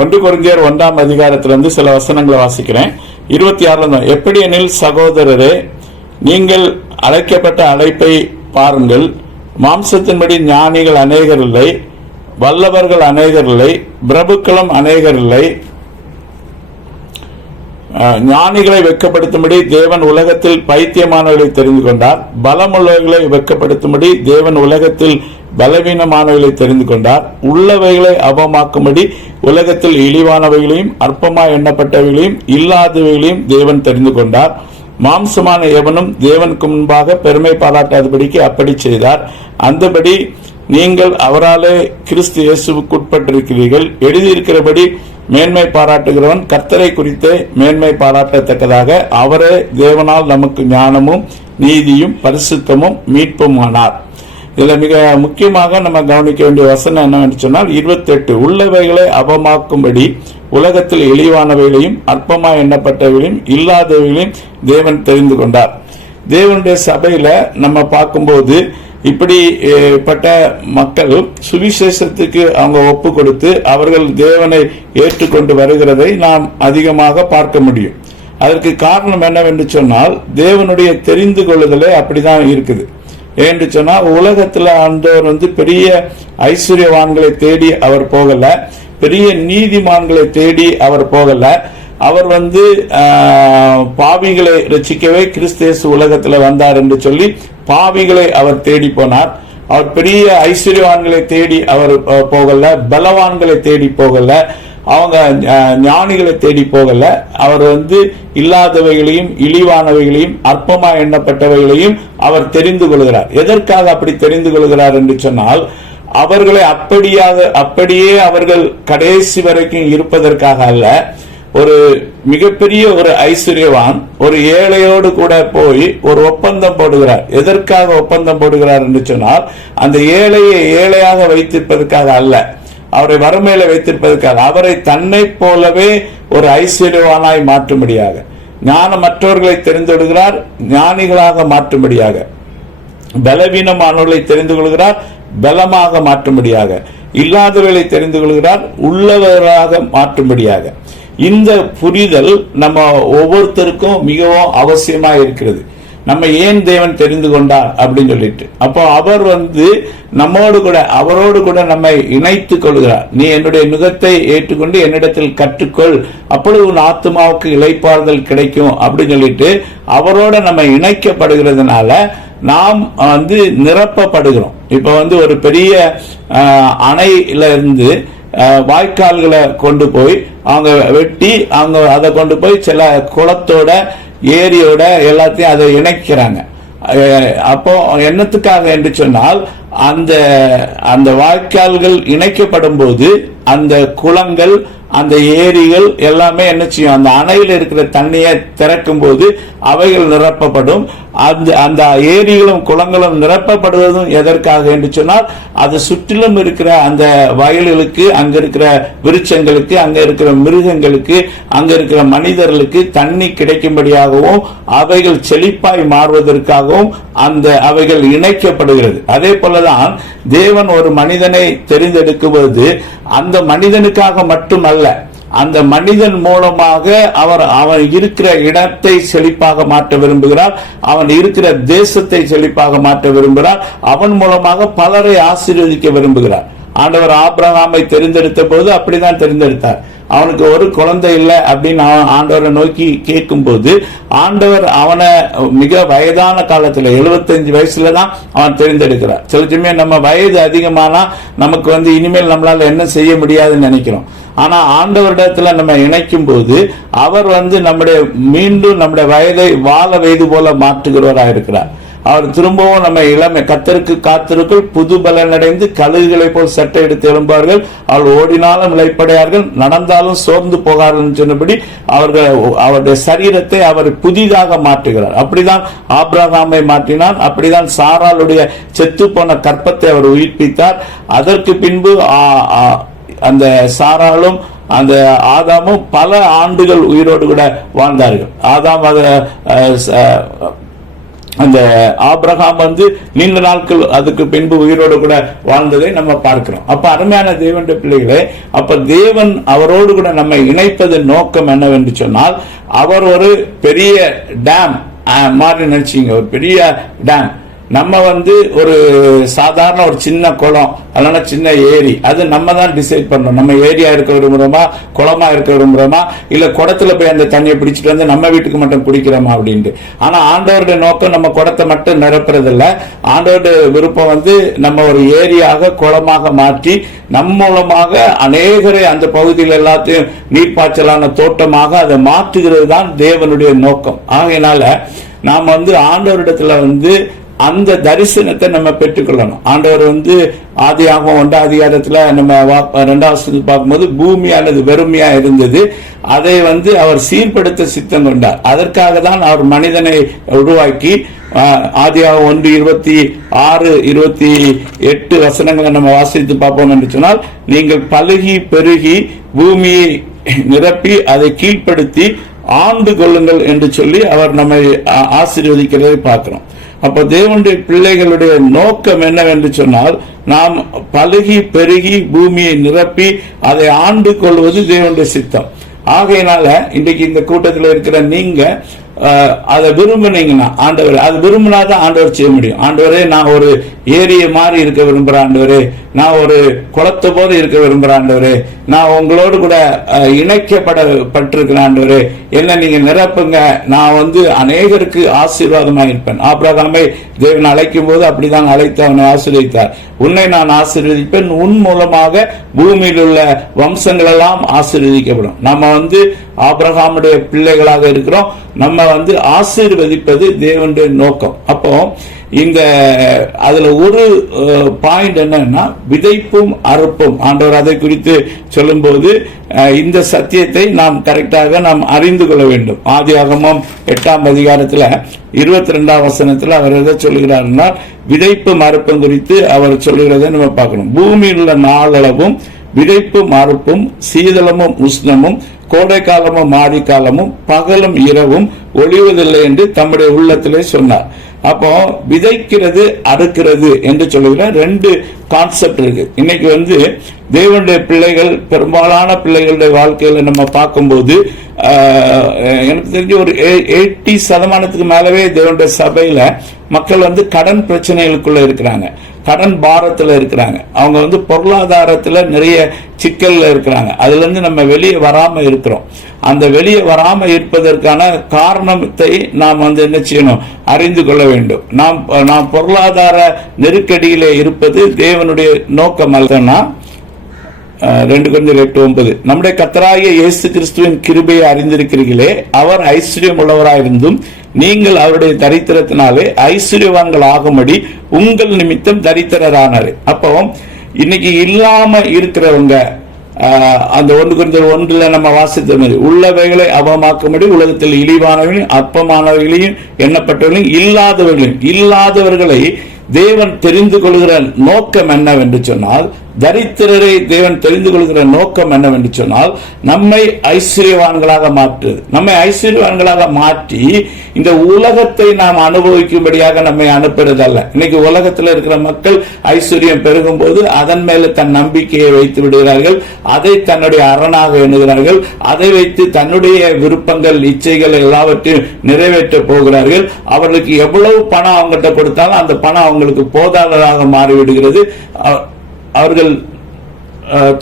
ஒன்று கொரிந்தியர் ஒன்றாம் அதிகாரத்திலிருந்து சில வசனங்களை வாசிக்கிறேன். இருபத்தி ஆறுல எப்படி எனில் சகோதரரே நீங்கள் அழைக்கப்பட்ட அழைப்பை பாருங்கள். மாம்சத்தின்படி ஞானிகள் அநேகர் இல்லை வல்லவர்கள் அநேகர் இல்லை பிரபுக்களும் அநேகர் இல்லை. ஞானிகளை வெட்கப்படுத்தும்படி தேவன் உலகத்தில் பைத்தியமானவர்களை தெரிந்து கொண்டார். பலமுள்ளவர்களை வெட்கப்படுத்தும்படி தேவன் உலகத்தில் பலவீனமானவைகளை தெரிந்து கொண்டார். உள்ளவைகளை அவமாக்கும்படி உலகத்தில் இழிவானவைகளையும் அற்பமாய் எண்ணப்பட்டவைகளையும் இல்லாதவைகளையும் தேவன் தெரிந்து கொண்டார். மாம்சமான எவனும் தேவனுக்கு முன்பாக பெருமை பாராட்டாதபடிக்கு அப்படி செய்தார். அந்தபடி நீங்கள் அவராலே கிறிஸ்து இயேசுவுக்குட்பட்டிருக்கிறீர்கள். எழுதியிருக்கிறபடி மேன்மை பாராட்டுகிறவன் கர்த்தரை குறித்து மேன்மை பாராட்டத்தக்கதாக அவரே தேவனால் நமக்கு ஞானமும் நீதியும் பரிசுத்தமும் மீட்புமானார். இதுல மிக முக்கியமாக நம்ம கவனிக்க வேண்டிய வசனம் என்னவென்று சொன்னால் இருபத்தி எட்டு உள்ளவைகளை அவமாக்கும்படி உலகத்தில் இழிவானவைகளையும் அற்பமாக எண்ணப்பட்டவைகளையும் இல்லாதவைகளையும் தேவன் தெரிந்து கொண்டார். தேவனுடைய சபையில நம்ம பார்க்கும்போது இப்படிப்பட்ட மக்கள் சுவிசேஷத்துக்கு அவங்க ஒப்பு கொடுத்து அவர்கள் தேவனை ஏற்றுக்கொண்டு வருகிறதை நாம் அதிகமாக பார்க்க முடியும். அதற்கு காரணம் என்னவென்று சொன்னால் தேவனுடைய தெரிந்து கொள்ளுதலே அப்படிதான் இருக்குது. ஏன்னு சொன்னா உலகத்துல ஆண்டவர் வந்து பெரிய ஐஸ்வர்யவான்களை தேடி அவர் போகல. பெரிய நீதிமான்களை தேடி அவர் போகல. அவர் வந்து பாவிகளை ரசிக்கவே கிறிஸ்தேசு உலகத்துல வந்தார் என்று சொல்லி பாவிகளை அவர் தேடி போனார். அவர் பெரிய ஐஸ்வர்யவான்களை தேடி அவர் போகல. பலவான்களை தேடி போகல. அவங்க ஞானிகளை தேடி போகல. அவர் வந்து இல்லாதவைகளையும் இழிவானவைகளையும் அற்பமா எண்ணப்பட்டவைகளையும் அவர் தெரிந்து கொள்கிறார். எதற்காக அப்படி தெரிந்து கொள்கிறார் என்று சொன்னால் அவர்களை அப்படியாக அப்படியே அவர்கள் கடைசி வரைக்கும் இருப்பதற்காக அல்ல. ஒரு மிகப்பெரிய ஒரு ஐஸ்வர்யவான் ஒரு ஏழையோடு கூட போய் ஒரு ஒப்பந்தம் போடுகிறார். எதற்காக ஒப்பந்தம் போடுகிறார் என்று சொன்னால் அந்த ஏழையை ஏழையாக வைத்திருப்பதற்காக அல்ல. அவரை வறுமையில வைத்திருப்பதற்காக அவரை தன்னை போலவே ஒரு ஐஸ்வர்யவானாய் மாற்றும்படியாக ஞானமற்றவர்களை கொள்கிறார் ஞானிகளாக மாற்றும்படியாக பலவீனமானவர்களை தெரிந்து கொள்கிறார் பலமாக மாற்றும்படியாக இல்லாதவர்களை தெரிந்து கொள்கிறார் உள்ளவராக மாற்றும்படியாக. இந்த புரிதல் நம்ம ஒவ்வொருத்தருக்கும் மிகவும் அவசியமாக இருக்கிறது. நம்ம ஏன் தேவன் தெரிந்து கொண்டார் அப்படின்னு சொல்லிட்டு. அப்போ அவர் வந்து நம்மோடு கூட அவரோடு கூட நம்மை இணைத்துக் கொள்கிறார். நீ என்னுடைய நுகத்தை ஏற்றுக்கொண்டு என்னிடத்தில் கற்றுக்கொள். அப்பொழுது உன் ஆத்மாவுக்கு இழைப்பாறுதல் கிடைக்கும் அப்படின்னு சொல்லிட்டு அவரோட நம்ம இணைக்கப்படுகிறதுனால நாம் வந்து நிரப்பப்படுகிறோம். இப்ப வந்து ஒரு பெரிய அணையில இருந்து வாய்க்கால்களை கொண்டு போய் அவங்க வெட்டி அவங்க அதை கொண்டு போய் சில குளத்தோட ஏரியோட எல்லாத்தையும் அதை இணைக்கிறாங்க. அப்போ என்னத்துக்காக என்று சொன்னால் அந்த அந்த வாய்க்கால்கள் இணைக்கப்படும் போது அந்த குளங்கள் அந்த ஏரிகள் எல்லாமே என்ன செய்யும்? அந்த அணையில் இருக்கிற தண்ணியை திறக்கும் போது அவைகள் நிரப்பப்படும். அந்த அந்த ஏரிகளும் குளங்களும் நிரப்பப்படுவதும் எதற்காக என்று சொன்னால் அது சுற்றிலும் இருக்கிற அந்த வயல்களுக்கு அங்க இருக்கிற விருட்சங்களுக்கு அங்க இருக்கிற மிருகங்களுக்கு அங்க இருக்கிற மனிதர்களுக்கு தண்ணி கிடைக்கும்படியாகவும் அவைகள் செழிப்பாய் மாறுவதற்காகவும் அந்த அவைகள் இணைக்கப்படுகிறது. அதே போலதான் தேவன் ஒரு மனிதனை தெரிந்தெடுக்கும்போது அந்த மனிதனுக்காக மட்டுமல்ல அந்த மனிதன் மூலமாக அவர் அவன் இருக்கிற இடத்தை செழிப்பாக மாற்ற விரும்புகிறார் அவன் இருக்கிற தேசத்தை செழிப்பாக மாற்ற விரும்புகிறார் அவன் மூலமாக பலரை ஆசீர்வதிக்க விரும்புகிறார். ஆண்டவர் ஆப்ரஹாமை தெரிந்தெடுத்த போது அப்படிதான் தெரிந்தெடுத்தார். அவனுக்கு ஒரு குழந்தை இல்லை அப்படின்னு அவன் ஆண்டவரை நோக்கி கேட்கும்போது ஆண்டவர் அவனை மிக வயதான காலத்தில் எழுபத்தஞ்சு வயசுல தான் அவன் தெரிந்தெடுக்கிறார். சில சமயம் நம்ம வயது அதிகமானா நமக்கு வந்து இனிமேல் நம்மளால என்ன செய்ய முடியாதுன்னு நினைக்கிறோம். ஆனா ஆண்டவரிடத்துல நம்ம இணைக்கும் போது அவர் வந்து நம்முடைய மீண்டும் நம்முடைய வயதை வாழ வயது போல மாற்றுகிறவராக இருக்கிறார் அவர் திரும்பவும் நம்ம இளமை கத்தருக்கு காத்திருக்குள் புது பலனடைந்து கழுகுகளை போல் சட்டை எடுத்து எழும்பார்கள் அவள் ஓடினாலும் இழைப்படையார்கள் நடந்தாலும் சோர்ந்து போகார்கள் சொன்னபடி அவர்கள் அவருடைய சரீரத்தை அவர் புதிதாக மாற்றுகிறார். அப்படிதான் ஆபிரகாமை மாற்றினார் அப்படிதான் சாராளுடைய செத்து போன கற்பத்தை அவர் உயிர்ப்பித்தார். அதற்கு பின்பு அந்த சாராளும் அந்த ஆதாமும் பல ஆண்டுகள் உயிரோடு கூட வாழ்ந்தார்கள். ஆதாம் அதை ச- அந்த ஆபிரகாம் வந்து நீண்ட நாட்கள் அதுக்கு பின்பு உயிரோடு கூட வாழ்ந்ததை நம்ம பார்க்கிறோம். அப்ப அருமையான தேவனுடைய பிள்ளைகளே அப்ப தேவன் அவரோடு கூட நம்ம இணைப்பதன் நோக்கம் என்னவென்று சொன்னால் அவர் ஒரு பெரிய டேம் மாதிரி நினைச்சீங்க ஒரு பெரிய டேம் நம்ம வந்து ஒரு சாதாரண ஒரு சின்ன குளம் அல்லனா சின்ன ஏரி அது நம்ம தான் டிசைட் பண்ணணும். நம்ம ஏரியா இருக்க விரும்புறோமா குளமா இருக்க விரும்புறோமா இல்ல குடத்துல போய் அந்த தண்ணியை பிடிச்சிட்டு வந்து நம்ம வீட்டுக்கு மட்டும் குடிக்கிறோமா அப்படின்ட்டு. ஆனா ஆண்டவருடைய நோக்கம் நம்ம குடத்தை மட்டும் நிரப்புறது இல்ல ஆண்டவருடைய விருப்பம் வந்து நம்ம ஒரு ஏரியாக குளமாக மாற்றி நம் மூலமாக அநேகரை அந்த பகுதியில் எல்லாத்தையும் நீர்ப்பாய்ச்சலான தோட்டமாக அதை மாற்றுகிறது தான் தேவனுடைய நோக்கம். ஆகையினால நாம் வந்து ஆண்டவரிடத்துல வந்து அந்த தரிசனத்தை நம்ம பெற்றுக்கொள்ளணும். ஆண்டவர் வந்து ஆதியாகவும் ஒன்றாம் அதிகாரத்தில் நம்ம வா- பார்க்கும்போது பூமியானது வெறுமையா இருந்தது. அதை வந்து அவர் சீர்படுத்த சித்தம் கொண்டார். அதற்காக தான் அவர் மனிதனை உருவாக்கி ஆதியாக ஒன்று இருபத்தி ஆறு இருபத்தி எட்டு வசனங்களை நம்ம வாசித்து பார்ப்போம் என்று சொன்னால் நீங்கள் பழுகி பெருகி பூமியை நிரப்பி அதை கீழ்ப்படுத்தி ஆண்டு கொள்ளுங்கள் என்று சொல்லி அவர் நம்மை ஆ- ஆசீர்வதிக்கிறதை பார்க்கிறோம். அப்ப தேவனுடைய பிள்ளைகளுடைய நோக்கம் என்னவென்று சொன்னால் நாம் பழகி பெருகி பூமியை நிரப்பி அதை ஆண்டு கொள்வது தேவனுடைய சித்தம். ஆகையினால இன்றைக்கு இந்த கூட்டத்தில் இருக்கிற நீங்க அதை விரும்பினீங்கன்னா ஆண்டவர் அது விரும்பினாதான் ஆண்டவர் செய்ய முடியும். ஆண்டவரே நான் ஒரு ஏரியை மாதிரி இருக்க விரும்புகிறேன் ஆண்டவரே. நான் ஒரு குளத்தை போது இருக்க விரும்புகிறேன் ஆண்டவரே. நான் உங்களோடு கூட இணைக்கப்பட இணைக்கப்படப்பட்டிருக்கிறேன் ஆண்டவரே. என்ன நீங்க நிரப்புங்க. நான் வந்து அநேகருக்கு ஆசீர்வாதமாக இருப்பேன். ஆபிரகாமை தேவன் அழைக்கும் போது அப்படிதான் அழைத்து அவனை ஆசீர்வதித்தார். உன்னை நான் ஆசீர்வதிப்பேன். உன் மூலமாக பூமியில் உள்ள வம்சங்கள் எல்லாம் ஆசீர்வதிக்கப்படும். நம்ம வந்து ஆபிரகாமுடைய பிள்ளைகளாக இருக்கிறோம். நம்ம வந்து ஆசீர்வதிப்பது தேவனுடைய நோக்கம். அப்போ இந்த அதுல ஒரு பாயிண்ட் என்னன்னா விதைப்பும் அறுப்பும். ஆண்டவர் அதை குறித்து சொல்லும்போது இந்த சத்தியத்தை நாம் கரெக்டாக நாம் அறிந்து கொள்ள வேண்டும். ஆதியாகமம் எட்டாம் அதிகாரத்துல இருபத்தி ரெண்டாம் வசனத்துல அவர் எதை சொல்லுகிறார்னா விதைப்பு மறுப்பும் குறித்து அவர் சொல்லுகிறதை நம்ம பார்க்கணும். பூமியில் உள்ள நாளளவும் விதைப்பு மறுப்பும் சீதளமும் உஷ்ணமும் கோடை காலமும் மாரி காலமும் பகலும் இரவும் ஒளிவதில்லை என்று தம்முடைய உள்ளத்திலே சொன்னார். அப்போ விதைக்கிறது அறுக்கிறது என்று சொல்லுகிற ரெண்டு கான்செப்ட் இருக்கு. இன்னைக்கு வந்து தேவனுடைய பிள்ளைகள் பெரும்பாலான பிள்ளைகளுடைய வாழ்க்கையில நம்ம பார்க்கும்போது எனக்கு தெரிஞ்ச ஒரு எயிட்டி சதமானத்துக்கு மேலவே தேவனுடைய சபையில மக்கள் வந்து கடன் பிரச்சனைகளுக்குள்ள இருக்கிறாங்க. கடன் பாரத்தில் இருக்கிறாங்க. அவங்க வந்து பொருளாதாரத்தில் நிறைய சிக்கல்ல இருக்கிறாங்க. அதுல இருந்து நம்ம வெளியே வராமல் இருக்கிறோம். அந்த வெளியே வராமல் இருப்பதற்கான காரணத்தை நாம் வந்து என்ன செய்யணும்? அறிந்து கொள்ள வேண்டும். நாம் நாம் பொருளாதார நெருக்கடியிலே இருப்பது தேவனுடைய நோக்கம் அல்லனா ரெண்டு கொஞ்சம் எட்டு ஒன்பது. நம்முடைய கத்தராகிய இயேசு கிறிஸ்துவின் கிருபையை அறிந்திருக்கிறீர்களே அவர் ஐஸ்வர்யம் உள்ளவராயிருந்தும் நீங்கள் அவருடைய தரித்திரத்தினாலே ஐஸ்வர்யவான்கள் ஆகும்படி உங்கள் நிமித்தம் தரித்திரரானாரு. அப்போ இன்னைக்கு இல்லாம இருக்கிறவங்க அந்த ஒன்று கொஞ்சம் ஒன்றில் நம்ம வாசித்த மாதிரி உள்ளவைகளை அவமாக்கும்படி உலகத்தில் இழிவானவர்களையும் அற்பமானவர்களையும் எண்ணப்பட்டவர்களையும் இல்லாதவர்களையும் இல்லாதவர்களை தேவன் தெரிந்து கொள்கிற நோக்கம் என்னவென்று சொன்னால் தரித்திரரை தேவன் தெரிந்து கொள்கிற நோக்கம் என்னவென்று சொன்னால் நம்மை ஐஸ்வர்யவான்களாக மாற்றுது நம்மை ஐஸ்வர்யவான்களாக மாற்றி இந்த உலகத்தை நாம் அனுபவிக்கும்படியாக நம்மை அனுப்புறதல்ல. இன்னைக்கு உலகத்தில் இருக்கிற மக்கள் ஐஸ்வர்யம் பெருகும் போது அதன் மேல தன் நம்பிக்கையை வைத்து விடுகிறார்கள் அதை தன்னுடைய அரணாக எண்ணுகிறார்கள் அதை வைத்து தன்னுடைய விருப்பங்கள் இச்சைகள் எல்லாவற்றையும் நிறைவேற்ற போகிறார்கள். அவர்களுக்கு எவ்வளவு பணம் அவங்ககிட்ட கொடுத்தாலும் அந்த பணம் அவங்களுக்கு போதாததாக மாறிவிடுகிறது. அவர்கள்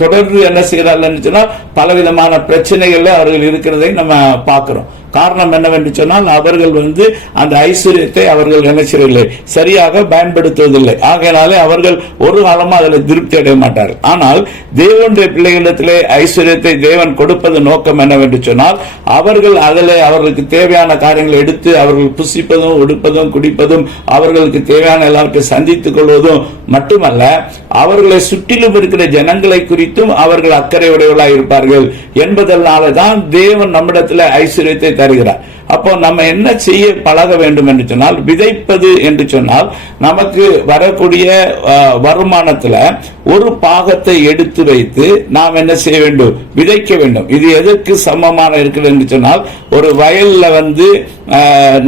தொடர்ந்து என்ன செய்கிறார்கள் சொன்னால் பலவிதமான பிரச்சனைகள்ல அவர்கள் இருக்கிறதை நம்ம பார்க்கிறோம். காரணம் என்னவென்று சொன்னால் அவர்கள் வந்து அந்த ஐஸ்வர்யத்தை அவர்கள் நினைச்சிடவில்லை சரியாக பயன்படுத்துவதில்லை. ஆகையினாலே அவர்கள் ஒரு காலமா அதில் திருப்தி அடைய மாட்டார்கள். ஆனால் தேவனுடைய பிள்ளைகளிடத்திலே ஐஸ்வர்யத்தை தேவன் கொடுப்பது நோக்கம் என்னவென்று சொன்னால் அவர்கள் அதில் அவர்களுக்கு தேவையான காரியங்களை எடுத்து அவர்கள் புசிப்பதும் உடுப்பதும் குடிப்பதும் அவர்களுக்கு தேவையான எல்லாவற்றையும் சந்தித்துக் கொள்வதும் மட்டுமல்ல அவர்களை சுற்றிலும் இருக்கிற ஜனங்களை குறித்தும் அவர்கள் அக்கறை உடையவர்களாக இருப்பார்கள் என்பதனால தான் தேவன் நம்மிடத்தில் ஐஸ்வர்யத்தை தருகிறார் அப்போ நம்ம என்ன செய்ய பழக வேண்டும் என்று சொன்னால் விதைப்பது என்று சொன்னால் நமக்கு வரக்கூடிய வருமானத்துல ஒரு பாகத்தை எடுத்து வைத்து நாம் என்ன செய்ய வேண்டும்? விதைக்க வேண்டும். இது எதற்கு சமமான இருக்குது என்று சொன்னால் ஒரு வயல்ல வந்து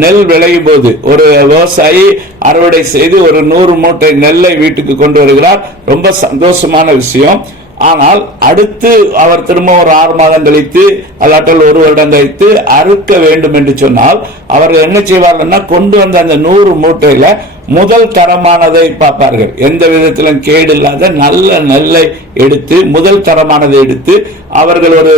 நெல் விளையும் போது ஒரு விவசாயி அறுவடை செய்து ஒரு நூறு மூட்டை நெல்லை வீட்டுக்கு கொண்டு வருகிறார். ரொம்ப சந்தோஷமான விஷயம். ஆனால் அடுத்து அவர் திரும்ப ஒரு ஆறு மாதம் கழித்து அல்லாட்டல் ஒரு வருடம் கழித்து அறுக்க வேண்டும் என்று சொன்னால் அவர்கள் என்ன செய்வார்கள்னா கொண்டு வந்த அந்த நூறு மூட்டையில முதல் தரமானதை பார்ப்பார்கள். எந்த விதத்திலும் கேடு இல்லாத நல்ல நெல்லை எடுத்து முதல் தரமானதை எடுத்து அவர்கள் ஒரு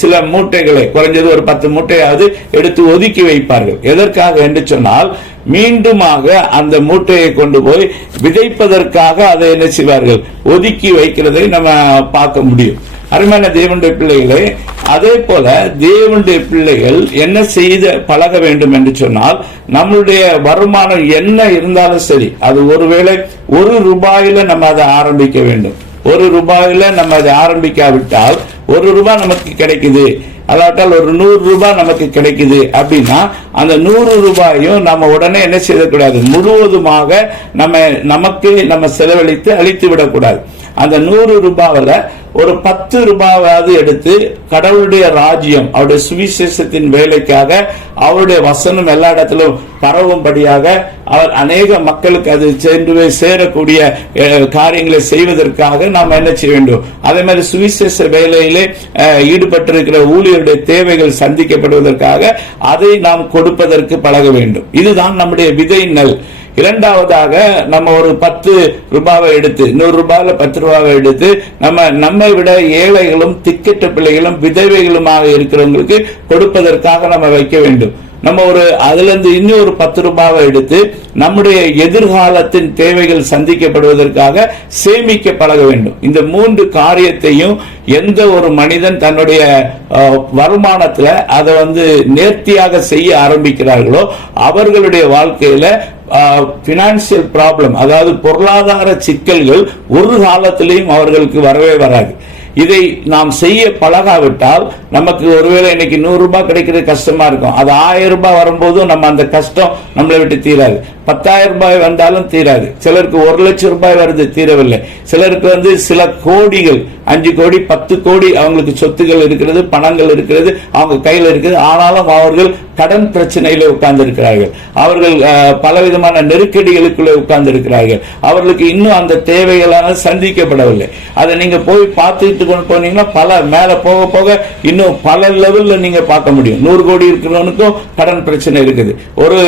சில மூட்டைகளை குறைஞ்சது ஒரு பத்து மூட்டையாவது எடுத்து ஒதுக்கி வைப்பார்கள். எதற்காக என்று சொன்னால் மீண்டுமாக அந்த மூட்டையை கொண்டு போய் விதைப்பதற்காக அதை என்ன செய்வார்கள்? ஒதுக்கி வைக்கிறதை நம்ம பார்க்க முடியும். அருமையான தேவனுடைய பிள்ளைகளே அதே போல தேவனுடைய பிள்ளைகள் என்ன செய்த பழக வேண்டும் என்று சொன்னால் நம்மளுடைய வருமானம் என்ன இருந்தாலும் சரி அது ஒருவேளை ஒரு ரூபாயில நம்ம அதை ஆரம்பிக்க வேண்டும். ஒரு ரூபாயில நம்ம அதை ஆரம்பிக்காவிட்டால் ஒரு ரூபாய் நமக்கு கிடைக்குது. அதாட்டால் ஒரு நூறு ரூபாய் நமக்கு கிடைக்குது அப்படின்னா அந்த நூறு ரூபாயும் நம்ம உடனே என்ன செய்யக்கூடாது? முழுவதுமாக நம்ம நமக்கு நம்ம செலவழித்து அழித்து விடக்கூடாது. அந்த நூறு ரூபாவில் ஒரு பத்து ரூபாவது எடுத்து கடவுளுடைய ராஜ்யம் அவருடைய சுவிசேஷத்தின் வேலைக்காக அவருடைய வசனம் எல்லா இடத்திலும் பரவும்படியாக அவர் அநேக மக்களுக்கு அது சென்று சேரக்கூடிய காரியங்களை செய்வதற்காக நாம் என்ன செய்ய வேண்டும்? அதே மாதிரி சுவிசேஷ வேலையிலே ஈடுபட்டிருக்கிற ஊழியருடைய தேவைகள் சந்திக்கப்படுவதற்காக அதை நாம் கொடுப்பதற்கு பழக வேண்டும். இதுதான் நம்முடைய விதை நல். இரண்டாவதாக நம்ம ஒரு பத்து ரூபாவை எடுத்து நூறு ரூபாயில பத்து ரூபாவை எடுத்து நம்ம நம்மை விட ஏழைகளும் திக்கெட்ட பிள்ளைகளும் விதவைகளுமாக இருக்கிறவங்களுக்கு கொடுப்பதற்காக நம்ம வைக்க வேண்டும். நம்ம ஒரு அதுலேருந்து இன்னும் ஒரு பத்து ரூபாவை எடுத்து நம்முடைய எதிர்காலத்தின் தேவைகள் சந்திக்கப்படுவதற்காக சேமிக்க பழக வேண்டும். இந்த மூன்று காரியத்தையும் எந்த ஒரு மனிதன் தன்னுடைய வருமானத்தில் அதை வந்து நேர்த்தியாக செய்ய ஆரம்பிக்கிறார்களோ அவர்களுடைய வாழ்க்கையில் பினான்சியல் ப்ராப்ளம் அதாவது பொருளாதார சிக்கல்கள் ஒரு காலத்திலையும் அவர்களுக்கு வரவே வராது. இதை நாம் செய்ய பழகாவிட்டால் நமக்கு ஒருவேளை இன்னைக்கு நூறு ரூபாய் கிடைக்கிறது கஷ்டமா இருக்கும். அது ஆயிரம் ரூபாய் வரும்போதும் நம்ம அந்த கஷ்டம் நம்மளை விட்டு தீராது. பத்தாயிரம் ரூபாய் வந்தாலும் தீராது. சிலருக்கு ஒரு லட்சம் ரூபாய் வருது தீரவில்லை. சிலருக்கு வந்து சில கோடிகள் அஞ்சு கோடி பத்து கோடி அவங்களுக்கு சொத்துகள் இருக்கிறது பணங்கள் இருக்கிறது அவங்க கையில் இருக்கிறது ஆனாலும் அவர்கள் கடன் பிரச்சனையில உட்கார்ந்து இருக்கிறார்கள் அவர்கள் பலவிதமான நெருக்கடிகளுக்குள்ளே உட்கார்ந்து இருக்கிறார்கள் அவர்களுக்கு இன்னும் அந்த தேவைகளான சந்திக்கப்படவில்லை. அதை நீங்க போய் பார்த்துட்டு கொண்டு போனீங்கன்னா பல மேல போக போக இன்னும் பல லெவல்ல நீங்க பார்க்க முடியும். நூறு கோடி இருக்கிறவனுக்கும் கடன் பிரச்சனை இருக்குது. ஒரு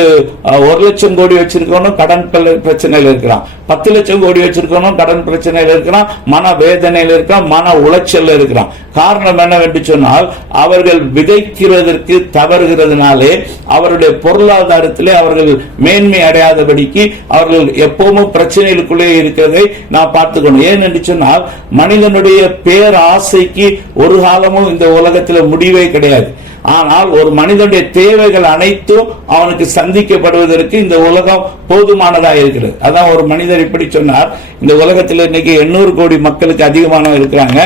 ஒரு லட்சம் கோடி வச்சிருக்கவனும் கடன் பிரச்சனையில் இருக்கிறான். பத்து லட்சம் கோடி வச்சிருக்கணும் கடன் பிரச்சனையில் இருக்கிறான் மன வேதனையில் இருக்கிறான் மன உளைச்சல் இருக்கிறான். காரணம் என்னவென்று சொன்னால் அவர்கள் விதைக்கிறதற்கு தவறுகிறதுனாலே அவருடைய பொருளாதாரத்திலே அவர்கள் மேன்மை அடையாதபடிக்கு அவர்கள் எப்பவும் பிரச்சனைகளுக்குள்ளே இருக்கிறதை நான் பார்த்துக்கணும். ஏன் என்று சொன்னால் மனிதனுடைய பேராசைக்கு ஒரு காலமும் இந்த உலகத்தில் முடிவே கிடையாது. ஆனால் ஒரு மனிதனுடைய தேவைகள் அனைத்தும் அவனுக்கு சந்திக்கப்படுவதற்கு இந்த உலகம் போதுமானதாக இருக்கிறது. அதான் ஒரு மனிதர் இப்படி சொன்னார். இந்த உலகத்தில் இன்னைக்கு எண்ணூறு கோடி மக்களுக்கு அதிகமானவர் இருக்கிறாங்க.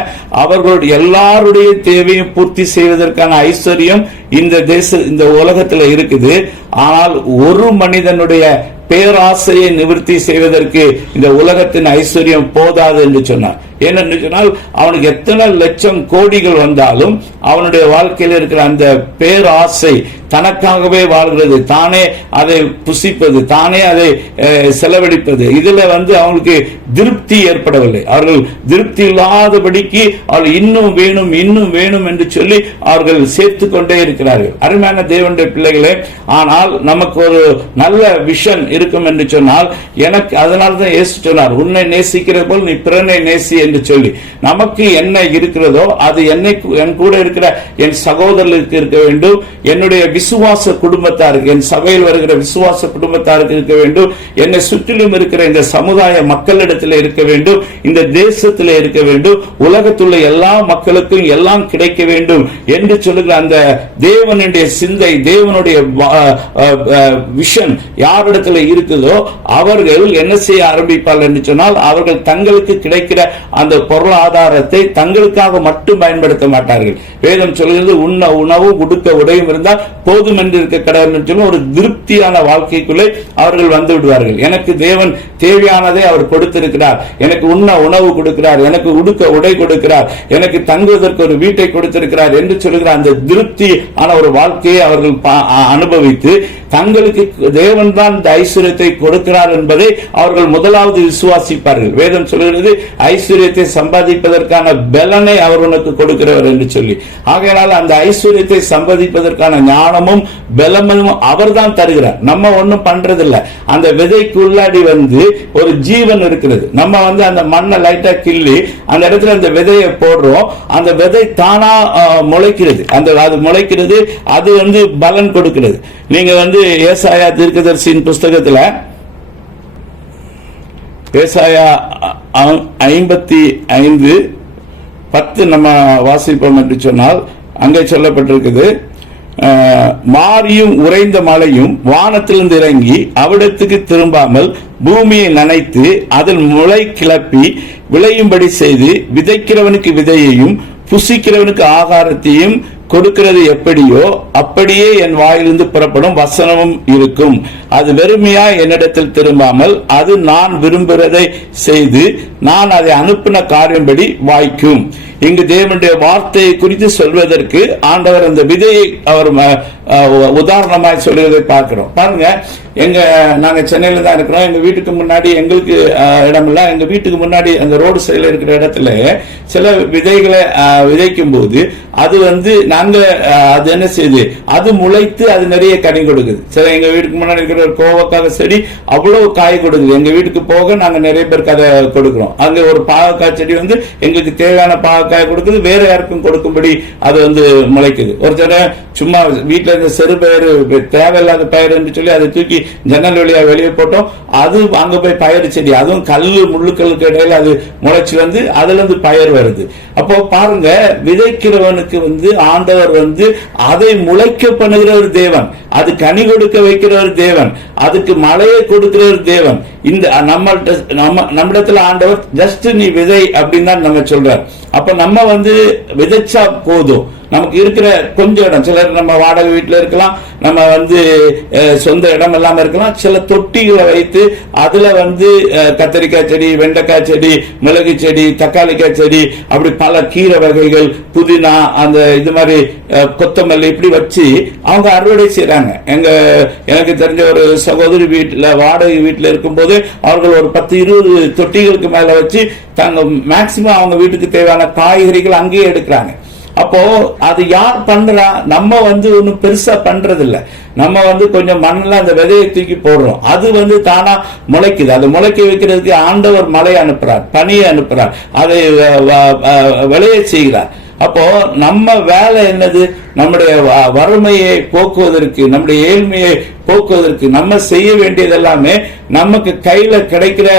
அவர்களுடைய எல்லாருடைய தேவையும் பூர்த்தி செய்வதற்கான ஐஸ்வர்யம் இந்த தேச இந்த உலகத்தில் இருக்குது. ஆனால் ஒரு மனிதனுடைய பேராசையை நிவர்த்தி செய்வதற்கு இந்த உலகத்தின் ஐஸ்வர்யம் போதாது என்று சொன்னார். ஏனென்று சொன்னால் அவனுக்கு எத்தனை லட்சம் கோடிகள் வந்தாலும் அவனுடைய வாழ்க்கையில் இருக்கிற அந்த பேராசை தனக்காகவே வாழ்கிறது. தானே அதை புசிப்பது தானே அதை செலவழிப்பது. இதுல வந்து அவங்களுக்கு திருப்தி ஏற்படவில்லை. அவர்கள் திருப்தி இல்லாதபடிக்கு அவர்கள் இன்னும் வேணும் இன்னும் வேணும் என்று சொல்லி அவர்கள் சேர்த்து கொண்டே இருக்கிறார்கள். அருமையான தேவனுடைய பிள்ளைகளே ஆனால் நமக்கு ஒரு நல்ல விஷன் இருக்கும் என்று சொன்னால் எனக்கு அதனால தான் இயேசு சொன்னார் உன்னை நேசிக்கிற போல் நீ பிறனை நேசி என்று சொல்லி. நமக்கு என்ன இருக்கிறதோ அது என்னை என் கூட இருக்கிற என் சகோதரருக்கு இருக்க வேண்டும். என்னுடைய விசுவாச குடும்பத்தாருக்கு என் சபையில் வருகிற விசுவாச குடும்பத்தாருக்கு இருக்க வேண்டும். என்னை சுற்றிலும் இருக்கிற இந்த சமுதாய மக்களிடத்தில் இருக்க வேண்டும். இந்த தேசத்தில் இருக்க வேண்டும். உலகத்துள்ள எல்லா மக்களுக்கும் எல்லாம் கிடைக்க வேண்டும் என்று சொல்லுகிற அந்த தேவனுடைய சிந்தை தேவனுடைய விஷன் யாரிடத்துல இருக்குதோ அவர்கள் என்ன செய்ய ஆரம்பிப்பார்கள் என்று சொன்னால் அவர்கள் தங்களுக்கு கிடைக்கிற அந்த பொருளாதாரத்தை தங்களுக்காக மட்டும் பயன்படுத்த மாட்டார்கள். வேதம் சொல்கிறது உண்ண உணவு உடுக்க உடையும் இருந்தால் போதும் என்று இருக்க கடவுள் சொல்லி ஒரு திருப்தியான வாழ்க்கைக்குள்ளே அவர்கள் வந்து விடுவார்கள். எனக்கு தேவன் தேவையானதை அவர் கொடுத்திருக்கிறார். எனக்கு உண்ண உணவு கொடுக்கிறார். எனக்கு உடுக்க உடை கொடுக்கிறார். எனக்கு தங்குவதற்கு ஒரு வீட்டை கொடுத்திருக்கிறார் என்று சொல்லுகிற அந்த திருப்தி ஆன ஒரு வாழ்க்கையை அவர்கள் அனுபவித்து தங்களுக்கு தேவன் தான் இந்த ஐஸ்வர்யத்தை கொடுக்கிறார் என்பதை அவர்கள் முதலாவது விசுவாசிப்பார்கள். வேதம் சொல்கிறது ஐஸ்வர்யத்தை சம்பாதிப்பதற்கான பலனை அவர் உனக்கு கொடுக்கிறவர் என்று சொல்லி. ஆகையினால் அந்த ஐஸ்வர்யத்தை சம்பாதிப்பதற்கான ஞானம் ஞானமும் பலமும் அவர்தான் தருகிறார். நம்ம ஒண்ணும் பண்றதில்ல. அந்த விதைக்கு உள்ளாடி வந்து ஒரு ஜீவன் இருக்கிறது. நம்ம வந்து அந்த மண்ணை லைட்டா கிள்ளி அந்த இடத்துல அந்த விதையை போடுறோம். அந்த விதை தானா முளைக்கிறது. அந்த அது முளைக்கிறது அது வந்து பலன் கொடுக்கிறது. நீங்க வந்து ஏசாயா தீர்க்கதர்சியின் புஸ்தகத்துல ஏசாயா ஐம்பத்தி ஐந்து பத்து நம்ம வாசிப்போம் என்று சொன்னால் அங்கே சொல்லப்பட்டிருக்குது. மாரியும் உறைந்த மழையும் வானத்திலிருந்து இறங்கி அவிடத்துக்கு திரும்பாமல் பூமியை நனைத்து அதில் முளை கிளப்பி விளையும்படி செய்து விதைக்கிறவனுக்கு விதையையும் புசிக்கிறவனுக்கு ஆகாரத்தையும் கொடுக்கிறது எப்படியோ அப்படியே என் வாயிலிருந்து புறப்படும் வசனமும் இருக்கும். அது வெறுமையா என்னிடத்தில் திரும்பாமல் அது நான் விரும்புகிறதை செய்து நான் அதை அனுப்பின காரியம்படி வாய்க்கும். இங்கு தேவனுடைய வார்த்தையை குறித்து சொல்வதற்கு ஆண்டவர் அந்த விதையை அவர் ம- உதாரணமாய் சொல்லுவதை பார்க்கிறோம். பாருங்க எங்கள் நாங்கள் சென்னையில் தான் இருக்கிறோம். எங்கள் வீட்டுக்கு முன்னாடி எங்களுக்கு அஹ், இடம் வீட்டுக்கு முன்னாடி அந்த ரோடு சைடில் இருக்கிற இடத்துல சில விதைகளை விதைக்கும் போது அது வந்து நாங்கள் அது என்ன செய்யுது அது முளைத்து அது நிறைய கனி கொடுக்குது. சில எங்கள் வீட்டுக்கு முன்னாடி இருக்கிற ஒரு கோவக்காக செடி அவ்வளோ காய் கொடுக்குது. எங்கள் வீட்டுக்கு போக நாங்கள் நிறைய பேருக்கு அதை கொடுக்குறோம். அங்கே ஒரு பாகக்காய் செடி வந்து எங்களுக்கு தேவையான பாகக்காய் கொடுக்குது. வேற யாருக்கும் கொடுக்கும்படி அது வந்து முளைக்குது. ஒரு தடவை சும்மா வீட்டில் இருந்த சிறு பயிர் தேவையில்லாத பயிர் என்று சொல்லி அதை தூக்கி ஜன்னல் வழியா வெளியே போட்டோம். அது அங்க போய் பயிர் செடி. அதுவும் கல் முள்ளுக்களுக்கு இடையில அது முளைச்சி வந்து அதுல இருந்து பயிர் வருது. அப்போ பாருங்க விதைக்கிறவனுக்கு வந்து ஆண்டவர் வந்து அதை முளைக்க பண்ணுகிற ஒரு தேவன். அது கனி கொடுக்க வைக்கிற ஒரு தேவன். அதுக்கு மழையை கொடுக்கிற ஒரு தேவன். இந்த நம்மள்ட்ட நம்ம நம்மிடத்துல ஆண்டவர் ஜஸ்ட் நீ விதை அப்படின்னு தான் நம்ம சொல்றார். அப்ப நம்ம வந்து விதைச்சா போதும். நமக்கு இருக்கிற கொஞ்சம் இடம் சிலர் நம்ம வாடகை வீட்டில் இருக்கலாம் நம்ம வந்து சொந்த இடம் இல்லாமல் இருக்கலாம் சில தொட்டிகளை வைத்து அதில் வந்து கத்திரிக்காய் கத்தரிக்காய் செடி வெண்டைக்காய் செடி மிளகு செடி தக்காளிக்காய் செடி அப்படி பல கீரை வகைகள் புதினா அந்த இது மாதிரி கொத்தமல்லி இப்படி வச்சு அவங்க அறுவடை செய்கிறாங்க எங்க எனக்கு தெரிஞ்ச ஒரு சகோதரி வீட்டில் வாடகை வீட்டில் இருக்கும்போது அவர்கள் ஒரு பத்து இருபது தொட்டிகளுக்கு மேலே வச்சு தாங்க மேக்சிமம் அவங்க வீட்டுக்கு தேவையான காய்கறிகள் அங்கேயே எடுக்கிறாங்க. அப்போ அது யார் பண்றா? நம்ம வந்து ஒன்றும் பெருசா பண்றது இல்ல நம்ம வந்து கொஞ்சம் மண்ணில் அந்த விதையை தூக்கி போடுறோம். அது வந்து தானா முளைக்குது. அது முளைக்க வைக்கிறதுக்கு ஆண்டவர் மழை அனுப்புறார் பனியை அனுப்புறார் அதை விளைய செய்கிறார். அப்போ நம்ம வேலை என்னது? நம்முடைய வ- வறுமையை போக்குவதற்கு நம்முடைய ஏழ்மையை போக்குவதற்கு நம்ம செய்ய வேண்டியது எல்லாமே நமக்கு கையில கிடைக்கிற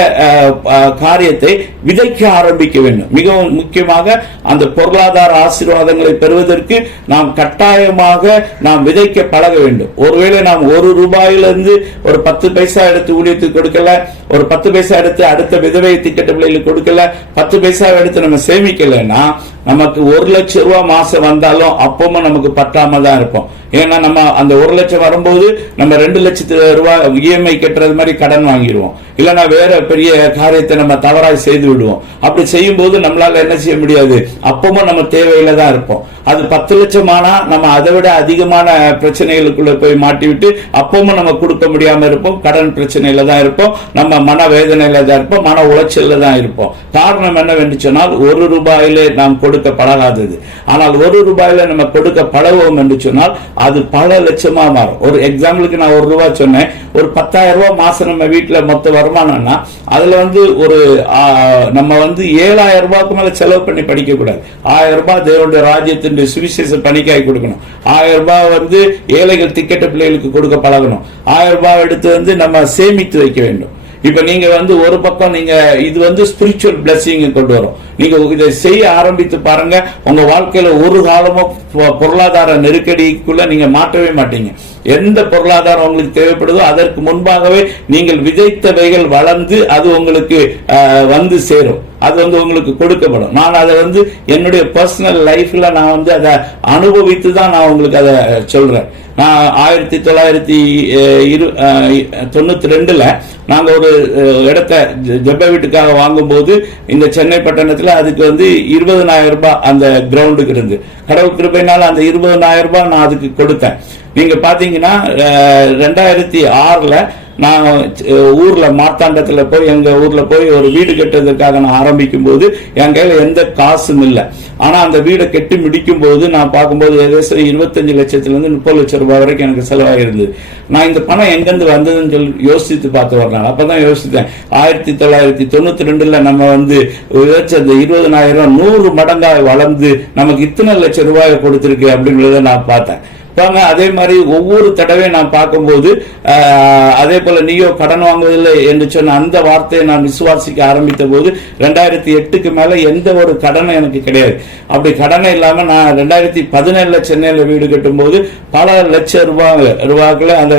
காரியத்தை விதைக்க ஆரம்பிக்க வேண்டும். மிகவும் முக்கியமாக அந்த பொருளாதார ஆசீர்வாதங்களை பெறுவதற்கு நாம் கட்டாயமாக நாம் விதைக்க பழக வேண்டும். ஒருவேளை நாம் ஒரு ரூபாயிலிருந்து ஒரு பத்து பைசா எடுத்து ஊழியத்துக்கு கொடுக்கல ஒரு பத்து பைசா எடுத்து அடுத்த விதவை திட்ட பிள்ளைகளுக்கு கொடுக்கல பத்து பைசா எடுத்து நம்ம சேமிக்கலைன்னா நமக்கு ஒரு லட்சம் ரூபாய் மாசம் வந்தாலும் அப்பவும் நமக்கு பற்றாம தான் இருப்போம். ஏன்னா நம்ம அந்த ஒரு லட்சம் வரும்போது நம்ம ரெண்டு லட்சத்து ரூபாய் இஎம்ஐ கட்டுறது மாதிரி கடன் வாங்கிடுவோம். இல்லைன்னா வேற பெரிய காரியத்தை நம்ம தவறாக செய்து விடுவோம். அப்படி செய்யும் போது நம்மளால என்ன செய்ய முடியாது? அப்பவும் நம்ம தேவையில தான் இருப்போம். அது பத்து லட்சம் ஆனா நம்ம அதை விட அதிகமான பிரச்சனைகளுக்குள்ள போய் மாட்டி விட்டு அப்பவும் நம்ம கொடுக்க முடியாம இருப்போம். கடன் பிரச்சனையில தான் இருப்போம். நம்ம மன வேதனையில தான் இருப்போம். மன உளைச்சல்ல தான் இருப்போம். காரணம் என்னவென்று சொன்னால் ஒரு ரூபாயிலே நாம் கொடுக்க பழகாதது ஆனால் ஒரு ரூபாயில நம்ம கொடுக்க பழகுவோம் என்று சொன்னால் அது பல லட்சமா மாறும். ஒரு எக்ஸாம்பிளுக்கு நான் ஒரு ரூபாய் சொன்னேன். ஒரு பத்தாயிரம் ரூபாய் மாசம் நம்ம வீட்டுல மொத்த வருமானம்னா அதுல வந்து ஒரு நம்ம வந்து ஏழாயிரம் ரூபாய்க்கு மேல செலவு பண்ணி படிக்க கூடாது ஆயிரம் ரூபாய் தேவனுடைய ராஜ்யத்தின் சுவிசேஷ பணிக்காய் கொடுக்கணும். ஆயிரம் ரூபாய் வந்து ஏழைகள் திக்கெட்ட பிள்ளைகளுக்கு கொடுக்க பழகணும். ஆயிரம் ரூபாய் எடுத்து வந்து நம்ம சேமித்து வைக்க வேண்டும். இப்ப நீங்க வந்து ஒரு பக்கம் நீங்க இது வந்து ஸ்பிரிச்சுவல் பிளஸிங் கொண்டு வரும். நீங்க இதை செய்ய ஆரம்பித்து பாருங்க உங்க வாழ்க்கையில ஒரு காலமும் பொருளாதார நெருக்கடிக்குள்ள நீங்க மாற்றவே மாட்டீங்க. எந்த பொருளாதாரம் உங்களுக்கு தேவைப்படுதோ அதற்கு முன்பாகவே நீங்கள் விதைத்தவைகள் வளர்ந்து அது உங்களுக்கு வந்து சேரும். அது வந்து உங்களுக்கு கொடுக்கப்படும். நான் அதை வந்து என்னுடைய பர்சனல் லைஃப்ல நான் வந்து அதை அனுபவித்து தான் நான் உங்களுக்கு அதை சொல்றேன். நான் ஆயிரத்தி தொள்ளாயிரத்தி இரு தொண்ணூற்றி தொண்ணூத்தி ரெண்டுல நாங்க ஒரு இடத்த ஜ- வீட்டுக்காக வாங்கும்போது இந்த சென்னை பட்டணத்துல அதுக்கு வந்து இருபதனாயிரம் ரூபாய் அந்த கிரவுண்டுக்கு இருந்து. கடவுள் கிருபையினால அந்த இருபதனாயிரம் ரூபாய் நான் அதுக்கு கொடுத்தேன். நீங்க பாத்தீங்கன்னா ரெண்டாயிரத்தி ஆறுல நான் ஊரில் மார்த்தாண்டத்தில் போய் எங்கள் ஊரில் போய் ஒரு வீடு கட்டுறதுக்காக நான் ஆரம்பிக்கும் போது என் கையில் எந்த காசும் இல்லை. ஆனால் அந்த வீடை கட்டி முடிக்கும் போது நான் பார்க்கும்போது ஏதேசம் இருபத்தஞ்சு லட்சத்துலேருந்து முப்பது லட்ச ரூபாய் வரைக்கும் எனக்கு செலவாயிருந்தது நான் இந்த பணம் எங்கேருந்து வந்ததுன்னு சொல்லி யோசித்து பார்த்து வரலாம் அப்பதான் யோசித்தேன். ஆயிரத்தி தொள்ளாயிரத்தி தொண்ணூற்றி ரெண்டில் நம்ம வந்து விதைச்ச அந்த இருபதனாயிரம் நூறு மடங்காக வளர்ந்து நமக்கு இத்தனை லட்சம் ரூபாயை கொடுத்துருக்கு அப்படிங்கிறத நான் பார்த்தேன். பாருங்க அதே மாதிரி ஒவ்வொரு தடவை நான் பார்க்கும்போது அதே போல நீயோ கடன் வாங்குவதில்லை என்று சொன்ன அந்த வார்த்தையை நான் விசுவாசிக்க ஆரம்பித்த போது ரெண்டாயிரத்தி எட்டுக்கு மேல எந்த ஒரு கடனும் எனக்கு கிடையாது. அப்படி கடனை இல்லாம நான் ரெண்டாயிரத்தி பதினேழுல சென்னையில வீடு கட்டும்போது பல லட்சம் ரூபாய் ரூபாய்க்குள்ள அந்த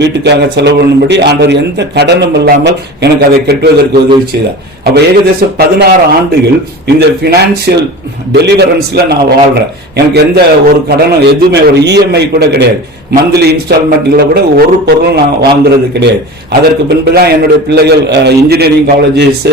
வீட்டுக்காக செலவு பண்ணும்படி ஆண்டவர் எந்த கடனும் இல்லாமல் எனக்கு அதை கட்டுவதற்கு உதவி செய்தார். அப்ப ஏகதேசம் பதினாறு ஆண்டுகள் இந்த பினான்சியல் டெலிவரன்ஸ்ல நான் வாழ்றேன். எனக்கு எந்த ஒரு கடனும் எதுவுமே ஒரு இஎம்ஐ கூட கிடையாது. மந்த்லி இன்ஸ்டால்மெண்ட்ல கூட ஒரு பொருளும் நான் வாங்குறது கிடையாது. அதற்கு பின்பு தான் என்னுடைய பிள்ளைகள் இன்ஜினியரிங் காலேஜஸ்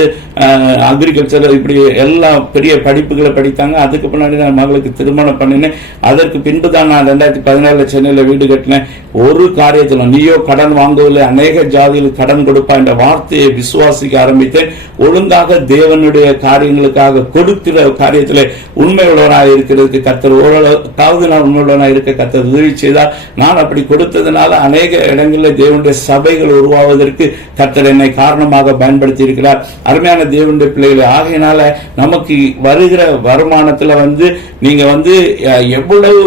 அக்ரிகல்ச்சர் இப்படி எல்லா பெரிய படிப்புகளை படித்தாங்க. அதுக்கு பின்னாடி நான் மகளுக்கு திருமணம் பண்ணினேன். அதற்கு பின்பு தான் நான் ரெண்டாயிரத்தி பதினேழுல சென்னையில் வீடு கட்டினேன். ஒரு காரியத்தில் நீயோ கடன் வாங்குவதில்லை அநேக ஜாதியில் கடன் கொடுப்பா என்ற வார்த்தையை விசுவாசிக்க ஆரம்பித்தேன். ஒழுங்காக தேவனுடைய காரியங்களுக்காக கொடுக்கிற காரியத்தில் உண்மை இருக்கிறதுக்கு கத்தர் ஓரளவுக்காவது நான் உண்மையுள்ளவனாக இருக்க கத்தர் உதவி செய்தால் நான் அப்படி கொடுத்ததுனால அநேக இடங்களில் தேவனுடைய சபைகள் உருவாவதற்கு கர்த்தர் என்னை காரணமாக பயன்படுத்தி இருக்கிறார் அருமையான தேவனுடைய பிள்ளைகளை ஆகையினால நமக்கு வருகிற வருமானத்துல வந்து நீங்க வந்து எவ்வளவு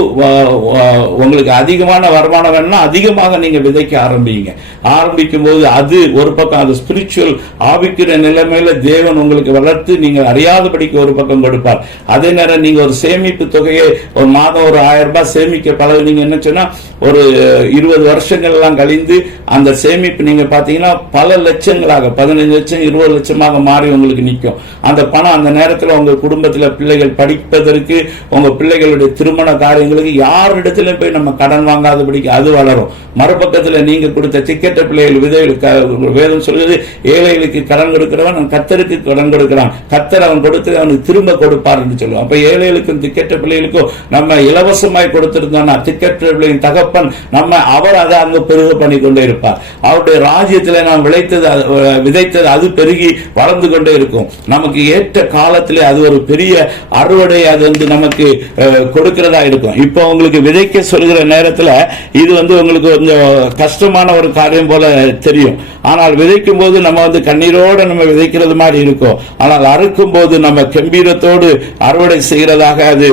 உங்களுக்கு அதிகமான வருமானம் வேணும்னா அதிகமாக நீங்க விதைக்க ஆரம்பிங்க. ஆரம்பிக்கும் போது அது ஒரு பக்கம் அது ஸ்பிரிச்சுவல் ஆவிக்கிற நிலைமையில தேவன் உங்களுக்கு வளர்த்து நீங்க அறியாதபடிக்கு ஒரு பக்கம் கொடுப்பார். அதே நேரம் நீங்க ஒரு சேமிப்பு தொகையை ஒரு மாதம் ஒரு ஆயிரம் ரூபாய் சேமிக்க பழகு நீங்கள் என்ன சொன்னா ஒரு இருபது வருஷங்கள்லாம் கழிந்து அந்த சேமிப்பு நீங்க பாத்தீங்கன்னா பல லட்சங்களாக பதினஞ்சு லட்சம் இருபது லட்சமாக மாறி உங்களுக்கு நிற்கும் அந்த பணம் அந்த நேரத்தில் உங்க குடும்பத்தில் பிள்ளைகள் படிப்பதற்கு உங்க பிள்ளைகளுடைய திருமண காரியங்களுக்கு யாரிடத்துல போய் நம்ம கடன் வாங்காதபடிக்கு அது வளரும். மறுபக்கத்தில் நீங்க கொடுத்த டிக்கெட்டை பிள்ளைகள் விதைகள் வேதம் சொல்கிறது ஏழைகளுக்கு கடன் கொடுக்கிறவன் கத்தருக்கு கடன் கொடுக்கிறான். கத்தர் அவன் கொடுத்து அவனுக்கு திரும்ப கொடுப்பார் என்று சொல்லுவான் அப்ப ஏழைகளுக்கும் திக்கெட்ட பிள்ளைகளுக்கும் நம்ம இலவசமாய் கொடுத்திருந்தோம்னா திக்கெட்ட பிள்ளையின் தகப்பன் நம்ம அவர் அதை அங்க பெருக பண்ணி கொண்டே இருப்பார். அவருடைய ராஜ்யத்தில் நாம் விளைத்தது அது, விதைத்தது அது பெருகி வளர்ந்து கொண்டே இருக்கும். நமக்கு ஏற்ற காலத்திலே அது ஒரு பெரிய அறுவடை அது வந்து நமக்கு கொடுக்கிறதா இருக்கும். இப்போ உங்களுக்கு விதைக்க சொல்கிற நேரத்துல இது வந்து உங்களுக்கு கொஞ்சம் கஷ்டமான ஒரு காரியம் போல தெரியும். ஆனால் விதைக்கும் போது நம்ம வந்து கண்ணீரோட நம்ம விதைக்கிறது மாதிரி இருக்கும். ஆனால் அறுக்கும் போது நம்ம கம்பீரத்தோடு அறுவடை செய்கிறதாக அது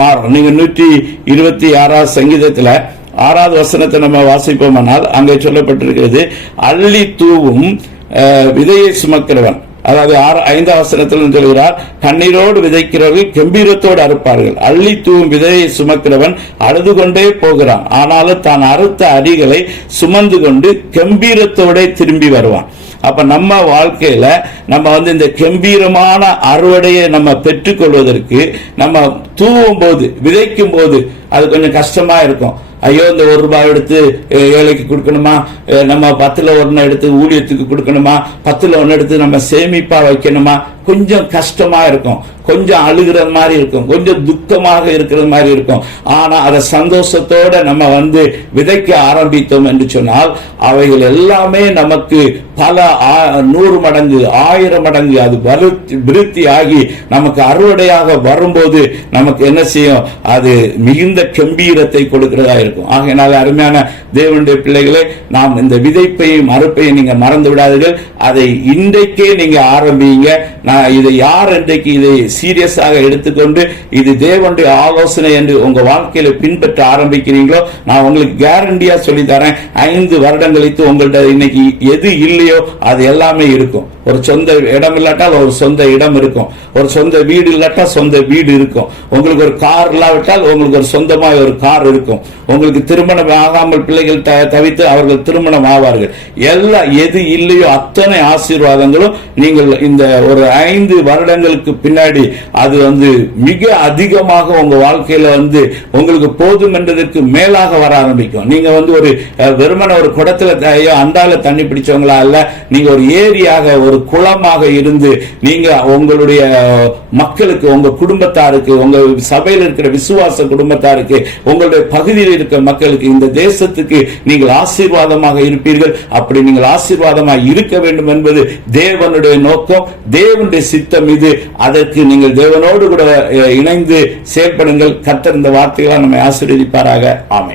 மாறும். நீங்க நூற்றி இருபத்தி ஆறாவது சங்கீதத்துல ஆறாவது வசனத்தை நம்ம வாசிப்போமானால் அங்கே சொல்லப்பட்டிருக்கிறது அள்ளி தூவும் விதையை சுமக்கிறவன். அதாவது ஆறு ஐந்தாம் வசனத்தில் சொல்கிறார் கண்ணீரோடு விதைக்கிறவர்கள் கம்பீரத்தோடு அறுப்பார்கள். அள்ளி தூவும் விதையை சுமக்கிறவன் அழுது கொண்டே போகிறான். ஆனாலும் தான் அறுத்த அடிகளை சுமந்து கொண்டு கம்பீரத்தோட திரும்பி வருவான். அப்ப நம்ம வாழ்க்கையில நம்ம வந்து இந்த கம்பீரமான அறுவடையை நம்ம பெற்றுக்கொள்வதற்கு நம்ம தூவும் போது விதைக்கும் போது அது கொஞ்சம் கஷ்டமா இருக்கும். ஐயோ இந்த ஒரு ரூபாய் எடுத்து ஏழைக்கு கொடுக்கணுமா? நம்ம பத்துல ஒன்று எடுத்து ஊழியத்துக்கு கொடுக்கணுமா? பத்துல ஒன்று எடுத்து நம்ம சேமிப்பா வைக்கணுமா? கொஞ்சம் கஷ்டமா இருக்கும். கொஞ்சம் அழுகிற மாதிரி இருக்கும். கொஞ்சம் துக்கமாக இருக்கிற மாதிரி இருக்கும். ஆனா அதை சந்தோஷத்தோட நம்ம வந்து விதைக்க ஆரம்பித்தோம் என்று சொன்னால் அவைகள் எல்லாமே நமக்கு பல ஆ- நூறு மடங்கு ஆயிரம் மடங்கு அது விருத்தி ஆகி நமக்கு அறுவடையாக வரும்போது நமக்கு என்ன செய்யும்? அது மிகுந்த கம்பீரத்தை கொடுக்கிறதா இருக்கும். ஆகையினால அருமையான தேவனுடைய பிள்ளைகளே நாம் இந்த விதைப்பையும் மறுப்பையும் நீங்க மறந்து விடாதீர்கள். அதை இன்றைக்கே நீங்க ஆரம்பிங்க. நான் இதை யார் இன்றைக்கு இதை சீரியஸாக எடுத்துக்கொண்டு இது தேவனுடைய ஆலோசனை என்று உங்க வாழ்க்கையில பின்பற்ற ஆரம்பிக்கிறீங்களோ நான் உங்களுக்கு கேரண்டியா சொல்லி தரேன். ஐந்து வருடம் கழித்து இன்னைக்கு எது இல்லையோ அது எல்லாமே இருக்கும். ஒரு சொந்த இடம் இல்லாட்டால் ஒரு சொந்த இடம் இருக்கும். ஒரு சொந்த வீடு இல்லாட்டால் சொந்த வீடு இருக்கும். உங்களுக்கு ஒரு கார் இல்லாவிட்டால் உங்களுக்கு ஒரு சொந்தமாய் ஒரு கார் இருக்கும். உங்களுக்கு திருமணம் ஆகாமல் பிள்ளைகள் த- தவித்து அவர்கள் திருமணம் ஆவார்கள். எல்லாம் எது இல்லையோ அத்தனை ஆசீர்வாதங்களும் நீங்கள் இந்த ஒரு ஐந்து வருடங்களுக்கு பின்னாடி அது வந்து மிக அதிகமாக உங்க வாழ்க்கையில வந்து உங்களுக்கு போதும் என்றதற்கு மேலாக வர ஆரம்பிக்கும். நீங்க வந்து ஒரு வெறுமனை ஒரு குடத்துல த- ஐயோ, அண்டால தண்ணி பிடிச்சவங்களா அல்ல. நீங்க ஒரு ஏரியாக ஒரு குளமாக இருந்து நீங்க உங்களுடைய மக்களுக்கு உங்க குடும்பத்தாருக்கு உங்க சபையில் இருக்கிற விசுவாச குடும்பத்தாருக்கு உங்களுடைய பகுதியில் இருக்கிற மக்களுக்கு இந்த தேசத்துக்கு நீங்கள் ஆசீர்வாதமாக இருப்பீர்கள். அப்படி நீங்கள் ஆசீர்வாதமாக இருக்க வேண்டும் என்பது தேவனுடைய நோக்கம். தேவனுடைய சித்தம் இது. அதற்கு நீங்கள் தேவனோடு கூட இணைந்து செயல்படுங்கள். கத்திருந்த இந்த வார்த்தைகளால் நம்மை ஆசீர்வதிப்பாராக. ஆமை